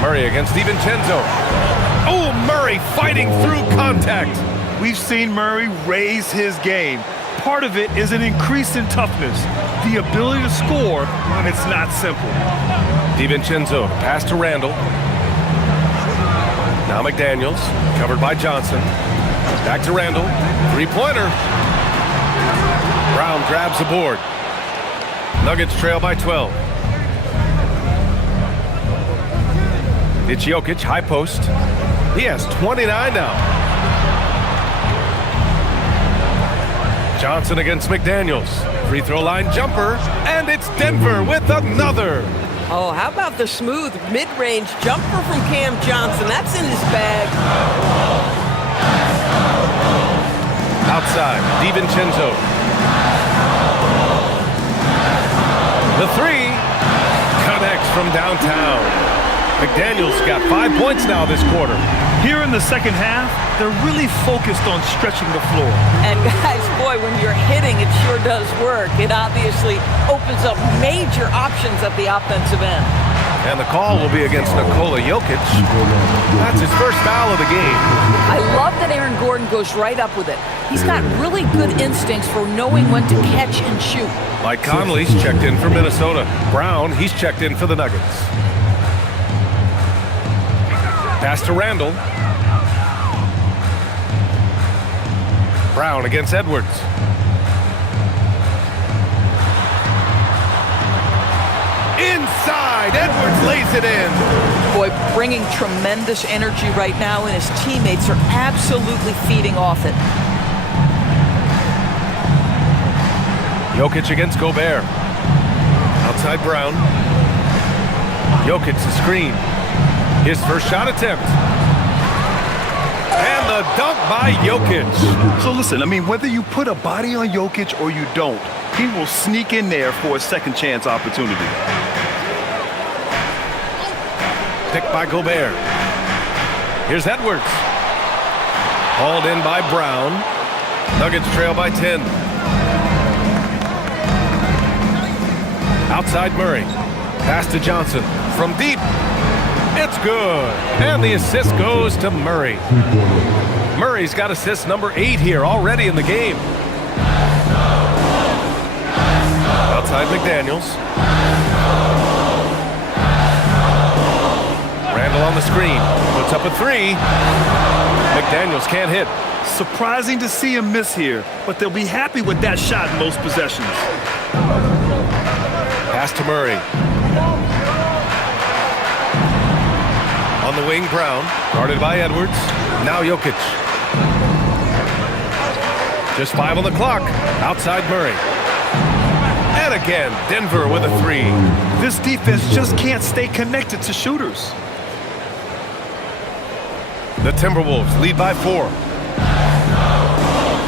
Murray against DiVincenzo. Oh, Murray fighting through contact. We've seen Murray raise his game. Part of it is an increase in toughness, the ability to score when it's not simple. DiVincenzo, pass to Randall. Now McDaniels, covered by Johnson. Back to Randall, 3-pointer. Brown grabs the board. Nuggets trail by 12. It's Jokic, high post. He has 29 now. Johnson against McDaniels. Free throw line jumper, and it's Denver with another. Oh, how about the smooth mid-range jumper from Cam Johnson? That's in his bag. Outside, DiVincenzo. The three connects from downtown. McDaniels got 5 points now this quarter. Here in the second half, they're really focused on stretching the floor. And guys, boy, when you're hitting, it sure does work. It obviously opens up major options at the offensive end. And the call will be against Nikola Jokic. That's his first foul of the game. I love that Aaron Gordon goes right up with it. He's got really good instincts for knowing when to catch and shoot. Mike Conley's checked in for Minnesota. Brown, he's checked in for the Nuggets. Pass to Randall. Brown against Edwards. Inside, Edwards lays it in. Boy, bringing tremendous energy right now, and his teammates are absolutely feeding off it. Jokic against Gobert. Outside Brown. Jokic the screen. His first shot attempt. And the dunk by Jokic. So listen, I mean, whether you put a body on Jokic or you don't, he will sneak in there for a second chance opportunity. Picked by Gobert. Here's Edwards. Hauled in by Brown. Nuggets trail by 10. Outside Murray. Pass to Johnson. From deep. It's good. And the assist goes to Murray. Murray's got assist number 8 here already in the game. Outside McDaniels. Randall on the screen. Puts up a 3. McDaniels can't hit. Surprising to see him miss here, but they'll be happy with that shot in most possessions. Pass to Murray. On the wing, Brown. Guarded by Edwards. Now Jokic. Just 5 on the clock. Outside Murray. And again, Denver with a 3. This defense just can't stay connected to shooters. The Timberwolves lead by 4.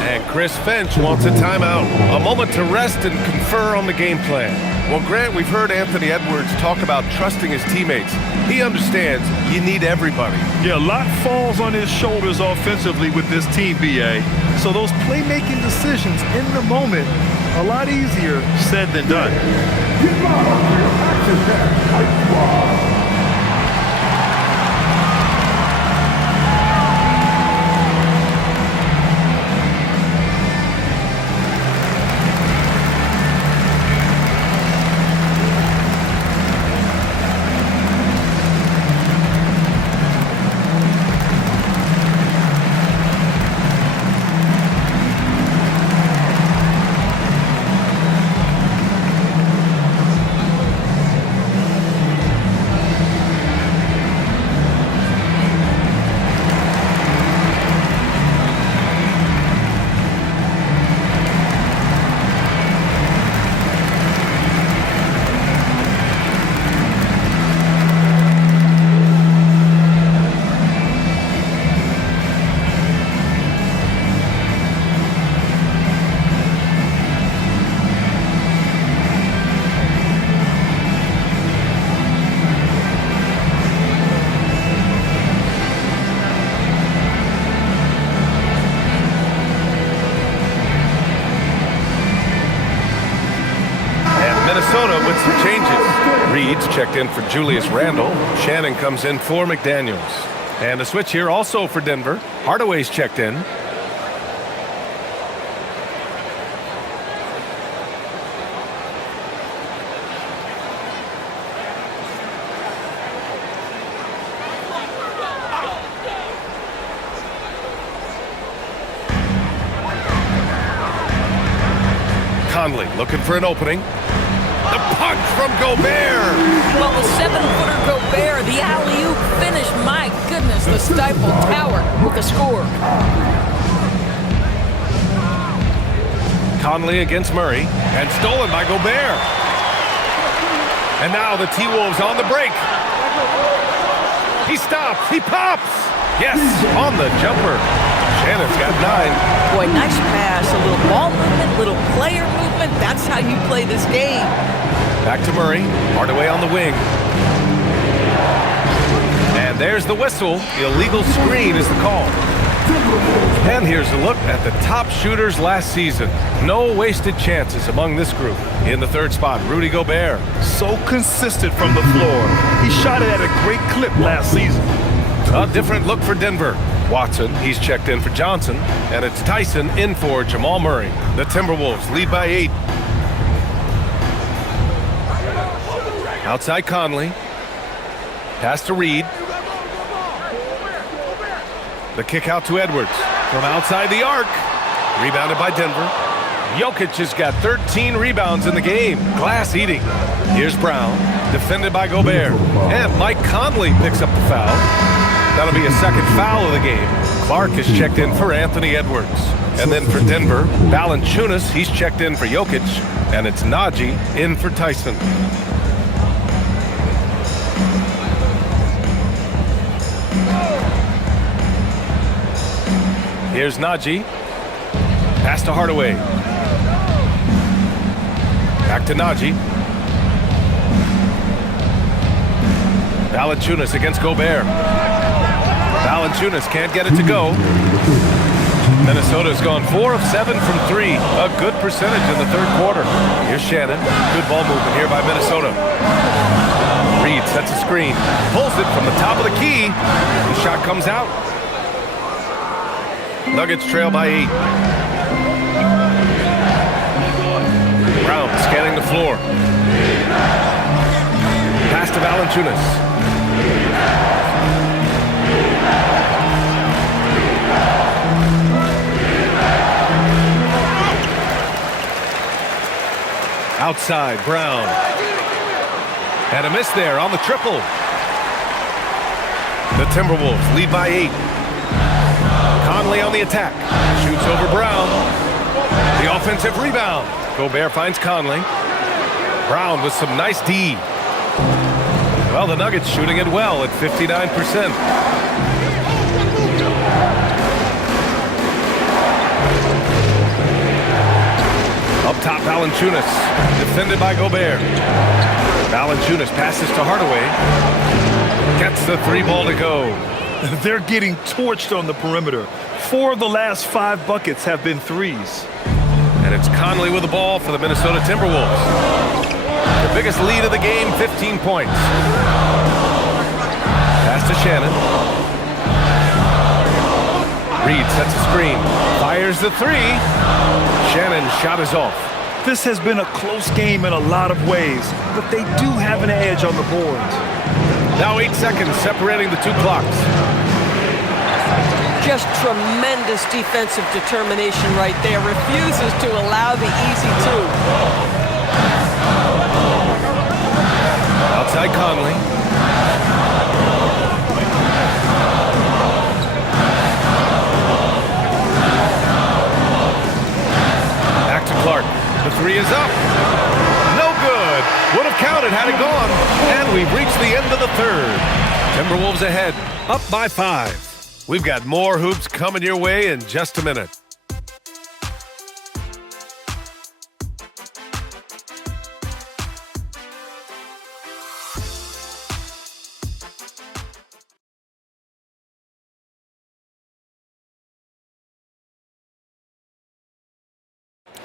And Chris Finch wants a timeout. A moment to rest and confer on the game plan. Well, Grant, we've heard Anthony Edwards talk about trusting his teammates. He understands you need everybody. Yeah, a lot falls on his shoulders offensively with this team, BA. So those playmaking decisions in the moment, a lot easier said than done. Minnesota with some changes. Reed's checked in for Julius Randle. Shannon comes in for McDaniels. And a switch here also for Denver. Hardaway's checked in. Conley looking for an opening. from Gobert. Well, the 7-footer Gobert, the alley-oop finish, my goodness, the Stifle Tower with the score. Conley against Murray, and stolen by Gobert. And now the T-Wolves on the break. He stops, he pops. Yes, on the jumper. Shannon's got 9. Boy, nice pass, a little ball movement, little player movement. That's how you play this game. Back to Murray, Hardaway on the wing. And there's the whistle. Illegal screen is the call. And here's a look at the top shooters last season. No wasted chances among this group. In the 3rd spot, Rudy Gobert. So consistent from the floor. He shot it at a great clip last season. A different look for Denver. Watson, he's checked in for Johnson. And it's Tyson in for Jamal Murray. The Timberwolves lead by 8. Outside Conley. Pass to Reed. The kick out to Edwards. From outside the arc. Rebounded by Denver. Jokic has got 13 rebounds in the game. Glass eating. Here's Brown. Defended by Gobert. And Mike Conley picks up the foul. That'll be a second foul of the game. Clark is checked in for Anthony Edwards. And then for Denver, Valanciunas, he's checked in for Jokic. And it's Najee in for Tyson. Here's Najee. Pass to Hardaway. Back to Najee. Valanciunas against Gobert. Valanciunas can't get it to go. Minnesota's gone 4 of 7 from 3. A good percentage in the 3rd quarter. Here's Shannon. Good ball movement here by Minnesota. Reed sets a screen. Pulls it from the top of the key. The shot comes out. Nuggets trail by 8. Brown scanning the floor. Pass to Valanciunas. Outside, Brown. And a miss there on the triple. The Timberwolves lead by 8. Conley on the attack. Shoots over Brown. The offensive rebound. Gobert finds Conley. Brown with some nice D. Well, the Nuggets shooting it well at 59%. Up top, Valanciunas. Defended by Gobert. Valanciunas passes to Hardaway. Gets the 3 ball to go. They're getting torched on the perimeter. 4 of the last 5 buckets have been threes. And it's Conley with the ball for the Minnesota Timberwolves. The biggest lead of the game, 15 points. Pass to Shannon. Reed sets a screen. Fires the 3. Shannon's shot is off. This has been a close game in a lot of ways, but they do have an edge on the boards. Now 8 seconds separating the 2 clocks. Just tremendous defensive determination right there. Refuses to allow the easy 2. Outside Conley. Back to Clark. The 3 is up. No good. Would have counted had it gone. And we've reached the end of the 3rd. Timberwolves ahead, up by 5. We've got more hoops coming your way in just a minute.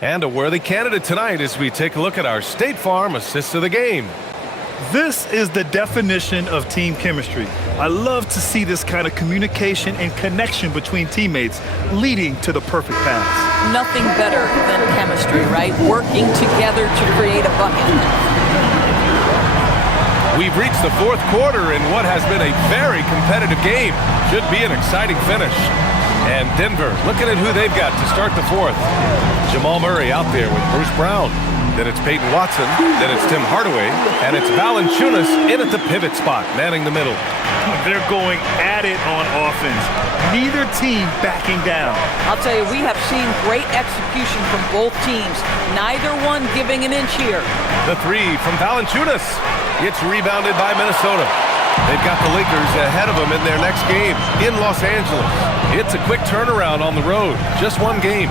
And a worthy candidate tonight as we take a look at our State Farm Assist of the Game. This is the definition of team chemistry. I love to see this kind of communication and connection between teammates leading to the perfect pass. Nothing better than chemistry, right? Working together to create a bucket. We've reached the 4th quarter in what has been a very competitive game. Should be an exciting finish. And Denver, looking at who they've got to start the 4th. Jamal Murray out there with Bruce Brown. Then it's Peyton Watson. Then it's Tim Hardaway. And it's Valanciunas in at the pivot spot, manning the middle. They're going at it on offense. Neither team backing down. I'll tell you, we have seen great execution from both teams. Neither one giving an inch here. The three from Valanciunas. It's rebounded by Minnesota. They've got the Lakers ahead of them in their next game in Los Angeles. It's a quick turnaround on the road. Just one game.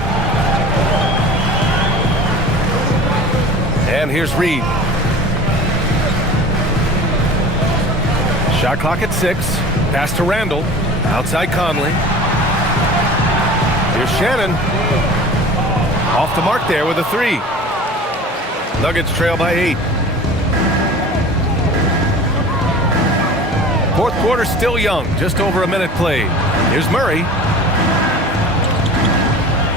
And here's Reed. Shot clock at 6. Pass to Randall. Outside Conley. Here's Shannon. Off the mark there with a 3. Nuggets trail by 8. Fourth quarter still young. Just over a minute played. Here's Murray.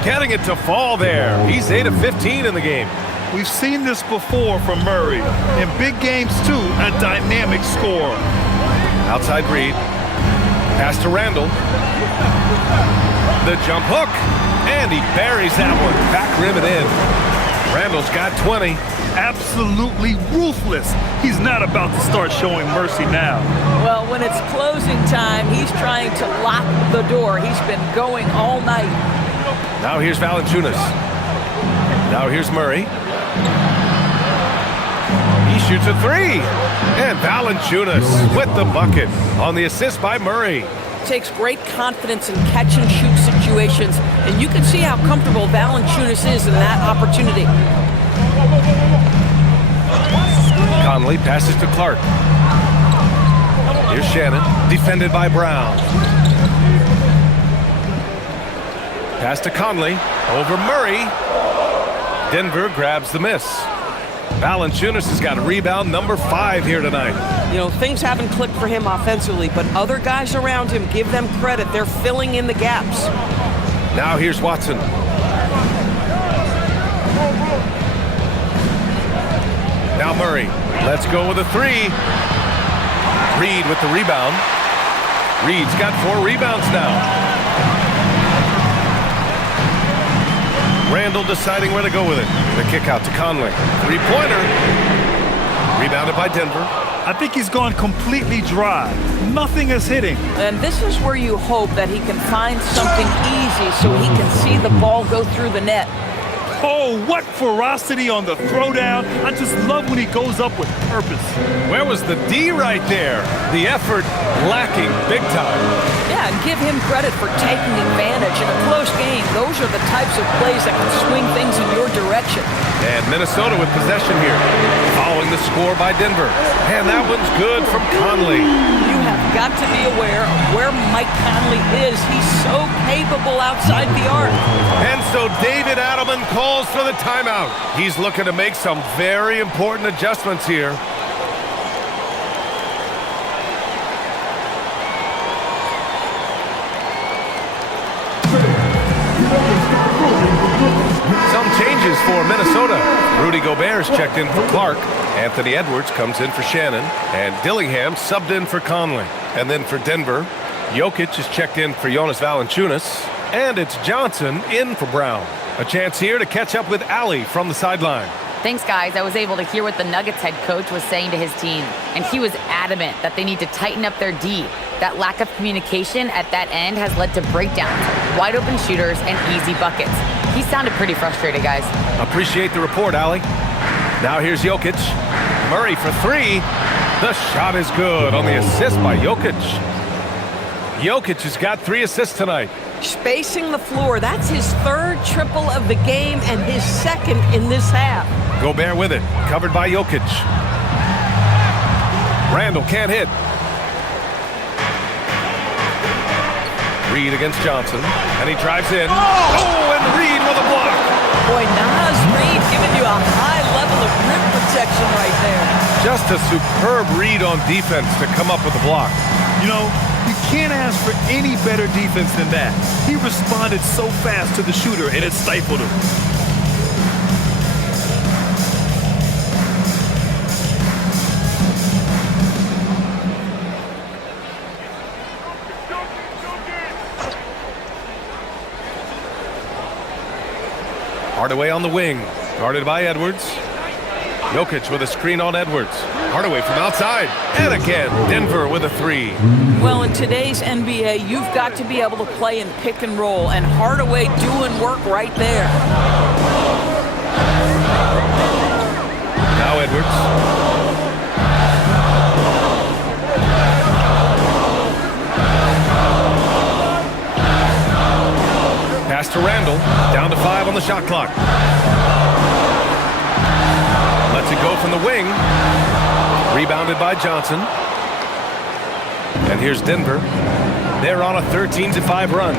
Getting it to fall there. He's 8 of 15 in the game. We've seen this before from Murray. In big games, too, a dynamic scorer. Outside Reed. Pass to Randall. The jump hook. And he buries that one. Back rim and in. Randall's got 20. Absolutely ruthless. He's not about to start showing mercy now. Well, when it's closing time, he's trying to lock the door. He's been going all night. Now here's Valanciunas. Now here's Murray. He shoots a 3. And Valanciunas with the bucket on the assist by Murray. Takes great confidence in catch-and-shoot situations, and you can see how comfortable Valanciunas is in that opportunity. Conley passes to Clark. Here's Shannon, defended by Brown. Pass to Conley, over Murray. Denver grabs the miss. Valanciunas has got rebound number 5 here tonight. You know, things haven't clicked for him offensively, but other guys around him, give them credit. They're filling in the gaps. Now here's Watson. Now Murray. Let's go with a 3. Reed with the rebound. Reed's got 4 rebounds now. Randall deciding where to go with it. The kick out to Conley. 3-pointer. Rebounded by Denver. I think he's gone completely dry. Nothing is hitting. And this is where you hope that he can find something easy so he can see the ball go through the net. Oh, what ferocity on the throwdown. I just love when he goes up with purpose. Where was the D right there? The effort lacking big time. Yeah, and give him credit for taking advantage. In a close game, those are the types of plays that can swing things in your direction. And Minnesota with possession here, following the score by Denver. And that one's good from Conley. You have got to be aware of where Mike Conley is. He's so capable outside the arc. And so David Adelman calls for the timeout. He's looking to make some very important adjustments here. Some changes for Minnesota. Rudy Gobert's checked in for Clark. Anthony Edwards comes in for Shannon. And Dillingham subbed in for Conley. And then for Denver, Jokic is checked in for Jonas Valanciunas. And it's Johnson in for Brown. A chance here to catch up with Allie from the sideline. Thanks, guys. I was able to hear what the Nuggets head coach was saying to his team, and he was adamant that they need to tighten up their D. That lack of communication at that end has led to breakdowns, wide open shooters, and easy buckets. He sounded pretty frustrated, guys. Appreciate the report, Allie. Now here's Jokic. Murray for 3. The shot is good on the assist by Jokic. Jokic has got 3 assists tonight. Spacing the floor. That's his 3rd triple of the game and his 2nd in this half. Gobert with it. Covered by Jokic. Randall can't hit. Reed against Johnson. And he drives in. Oh, and Reed with a block. Boy, Naz Reed giving you a high level of rim protection right there. Just a superb read on defense to come up with a block. You know, you can't ask for any better defense than that. He responded so fast to the shooter, and it stifled him. Hardaway on the wing. Guarded by Edwards. Jokic with a screen on Edwards. Hardaway from outside. And again, Denver with a three. Well, in today's NBA, you've got to be able to play in pick and roll, and Hardaway doing work right there. Now Edwards. Pass to Randall. Down to 5 on the shot clock. Lets it go from the wing. Rebounded by Johnson. And here's Denver. They're on a 13-5 run.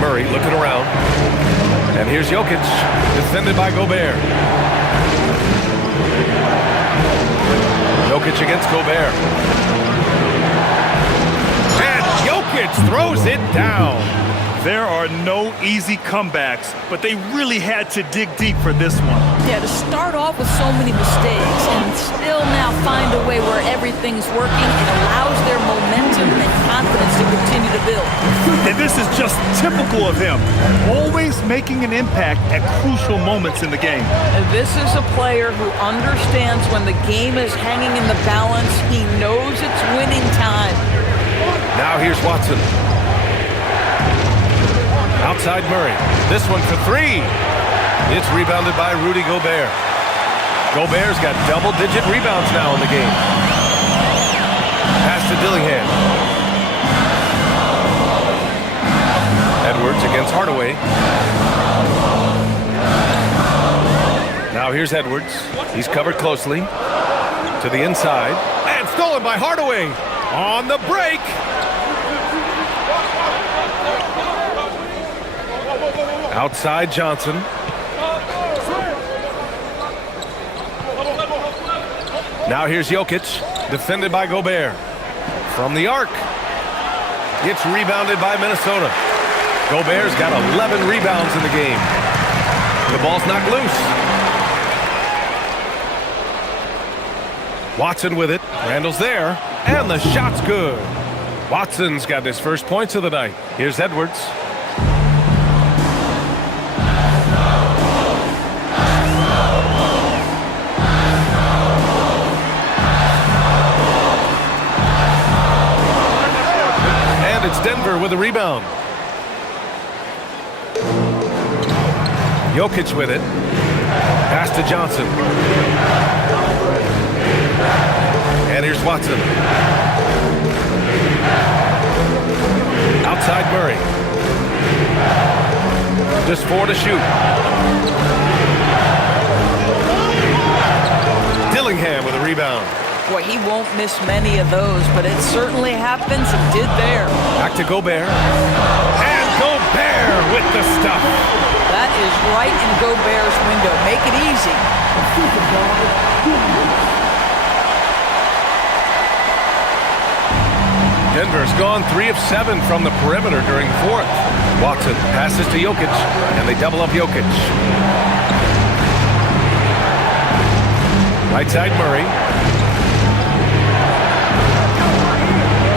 Murray looking around. And here's Jokic, defended by Gobert. Jokic against Gobert. And Jokic throws it down. There are no easy comebacks, but they really had to dig deep for this one. Yeah, to start off with so many mistakes and still now find a way where everything's working, it allows their momentum and confidence to continue to build. And this is just typical of him, always making an impact at crucial moments in the game. And this is a player who understands when the game is hanging in the balance. He knows it's winning time. Now here's Watson. Outside Murray. This one for three. It's rebounded by Rudy Gobert. Gobert's got double-digit rebounds now in the game. Pass to Dillingham. Edwards against Hardaway. Now here's Edwards. He's covered closely. To the inside. And stolen by Hardaway. On the break. Outside Johnson. Now here's Jokic, defended by Gobert. From the arc. It's rebounded by Minnesota. Gobert's got 11 rebounds in the game. The ball's knocked loose. Watson with it. Randall's there. And the shot's good. Watson's got his first points of the night. Here's Edwards. Denver with a rebound. Jokic with it. Pass to Johnson. And here's Watson. Outside Murray. Just 4 to shoot. Dillingham with a rebound. Boy, he won't miss many of those, but it certainly happens and did there. Back to Gobert. And Gobert with the stuff. That is right in Gobert's window. Make it easy. Denver's gone 3 of 7 from the perimeter during the fourth. Watson passes to Jokic, and they double up Jokic. Right side Murray.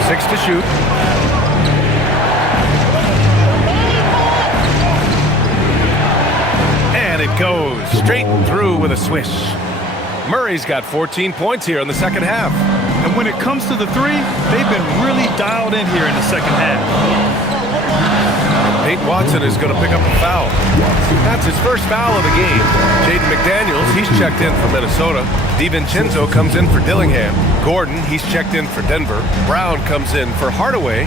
6 to shoot. And it goes straight through with a swish. Murray's got 14 points here in the second half. And when it comes to the three, they've been really dialed in here in the second half. Peyton Watson is going to pick up a foul. That's his first foul of the game. Jaden McDaniels, he's checked in for Minnesota. DiVincenzo comes in for Dillingham. Gordon, he's checked in for Denver. Brown comes in for Hardaway.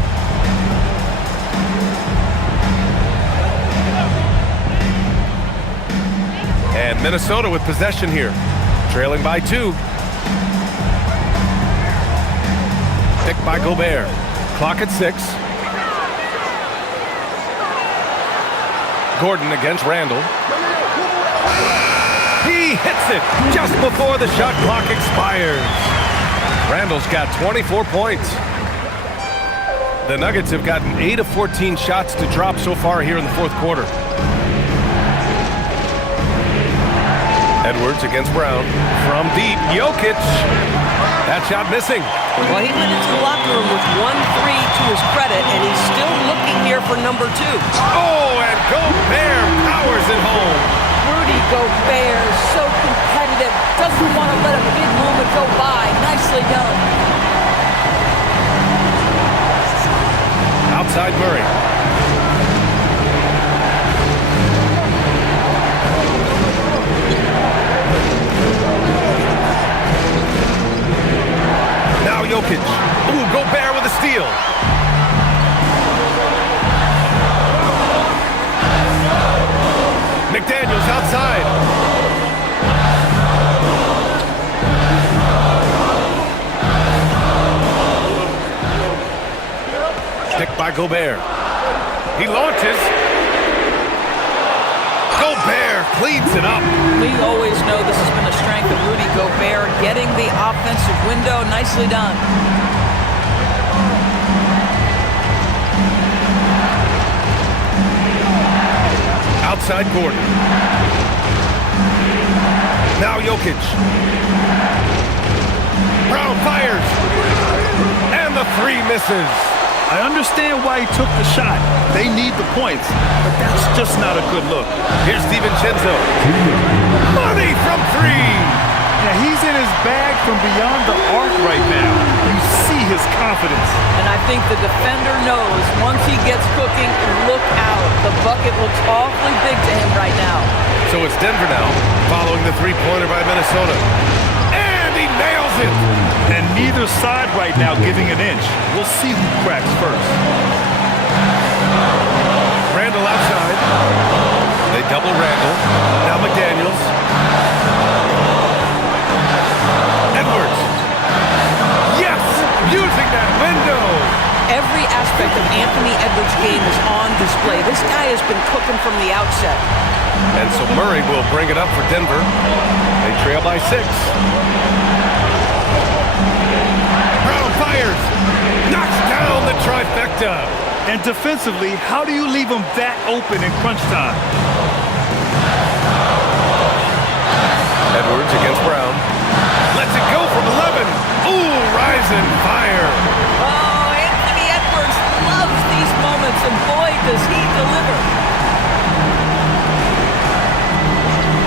And Minnesota with possession here. Trailing by 2. Picked by Gobert. Clock at 6. Gordon against Randall. He hits it just before the shot clock expires. Randall's got 24 points. The Nuggets have gotten 8 of 14 shots to drop so far here in the fourth quarter. Edwards against Brown. From deep, Jokic. That shot missing. Well, he went into the locker room with 1-3 to his credit, and he's still looking here for number 2. Oh, and Gobert powers it home. Rudy Gobert, so competitive, doesn't want to let a big moment go by. Nicely done. Outside Murray. Now Jokic. Ooh, Gobert with a steal. McDaniels outside. Picked by Gobert. He launches. Gobert cleans it up. We always know this has been a strength of Rudy Gobert, getting the offensive window. Nicely done. Outside Gordon. Now Jokic. Brown fires. And the three misses. I understand why he took the shot. They need the points, but that's just not a good look. Here's DiVincenzo. Money from three. Yeah, he's in his bag from beyond the arc right now. You see his confidence. And I think the defender knows once he gets cooking, look out. The bucket looks awfully big to him right now. So it's Denver now, following the three-pointer by Minnesota. And he nails it. And neither side right now giving an inch. We'll see who cracks first. Randall outside. They double Randall. Now McDaniels. Edwards. Yes! Using that window. Every aspect of Anthony Edwards' game is on display. This guy has been cooking from the outset. And so Murray will bring it up for Denver. They trail by 6. Brown fires. Knocks down the trifecta. And defensively, how do you leave him that open in crunch time? Edwards against Brown. Lets it go from 11. Ooh, rise and fire. Oh, Anthony Edwards loves these moments, and boy, does he deliver.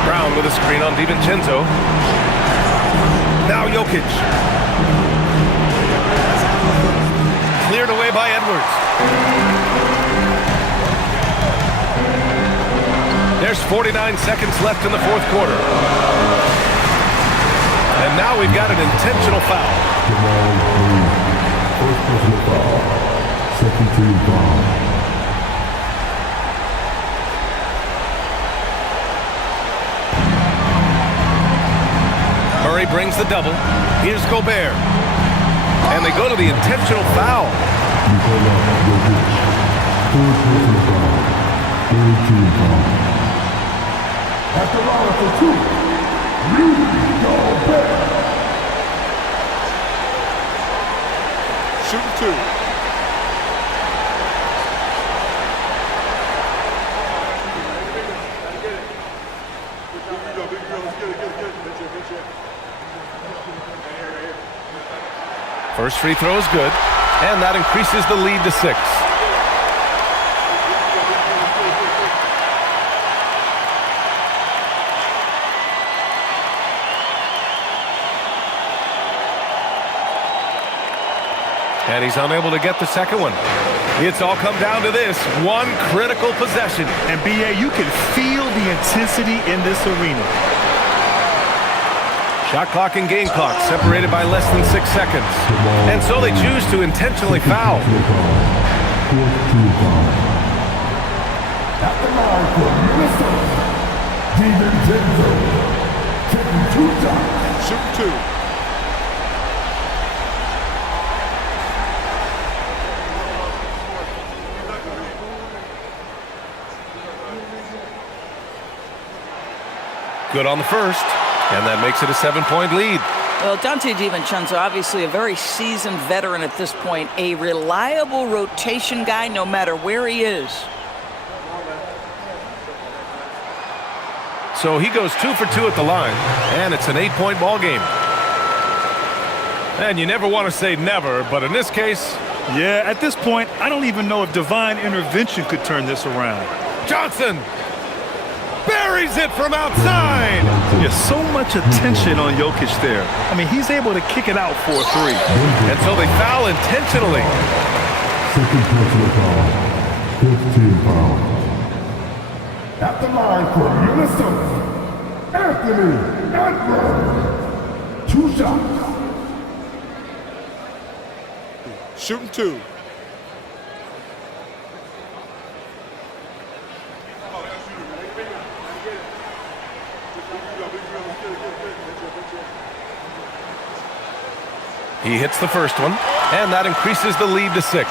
Brown with a screen on DiVincenzo. Now Jokic. Cleared away by Edwards. There's 49 seconds left in the fourth quarter. And now we've got an intentional foul. First personal foul. Second team foul. Murray brings the double. Here's Gobert. And they go to the intentional foul. Third personal foul. Third team foul. At the line for 2. Rudy Gobert. Shoot 2. First free throw is good, and that increases the lead to 6. And he's unable to get the second one. It's all come down to this one critical possession. And B.A., you can feel the intensity in this arena. Shot clock and game clock separated by less than 6 seconds. And so they choose to intentionally foul. Fourth team foul. At the line for Minnesota, DiVincenzo. Taking 2 shots. Shoot 2. Good on the first, and that makes it a 7-point lead. Well, Dante DiVincenzo, obviously a very seasoned veteran at this point, a reliable rotation guy no matter where he is. So he goes 2 for 2 at the line, and it's an 8-point ball game. And you never want to say never, but in this case... Yeah, at this point, I don't even know if divine intervention could turn this around. Johnson! buries it from outside. There's so much attention on Jokic there. I mean, he's able to kick it out for a three. And so they foul intentionally. Second personal foul. 15 foul. At the line for Minnesota, Anthony Edwards. 2 shots. Shooting 2. He hits the first one, and that increases the lead to 6.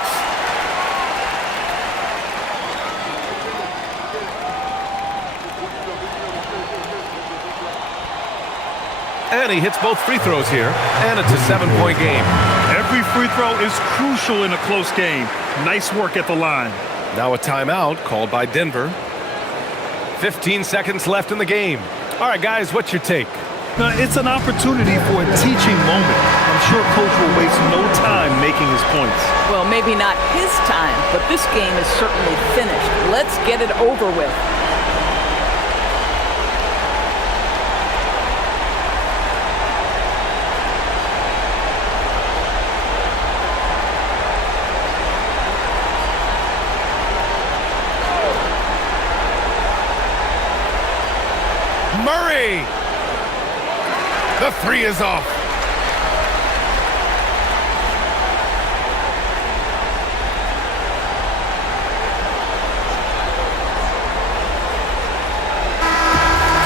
And he hits both free throws here, and it's a 7-point game. Every free throw is crucial in a close game. Nice work at the line. Now a timeout called by Denver. 15 seconds left in the game. All right, guys, what's your take? Now, it's an opportunity for a teaching moment. I'm sure Coach will waste no time making his points. Well, maybe not his time, but this game is certainly finished. Let's get it over with. Murray! The 3 is off.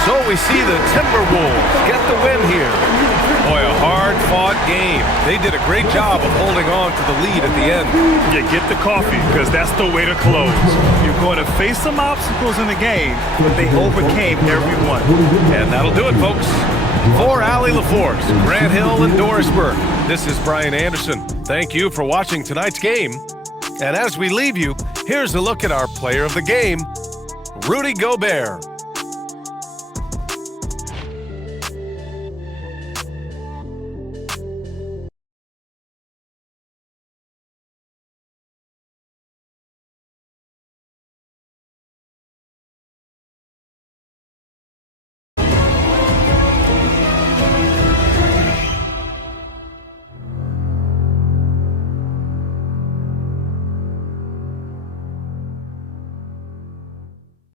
So we see the Timberwolves get the win here. Boy, a hard-fought game. They did a great job of holding on to the lead at the end. You get the coffee, because that's the way to close. You're going to face some obstacles in the game, but they overcame every one. And that'll do it, folks. For Allie LaForce, Grant Hill, and Doris Burke, this is Brian Anderson. Thank you for watching tonight's game. And as we leave you, here's a look at our player of the game, Rudy Gobert.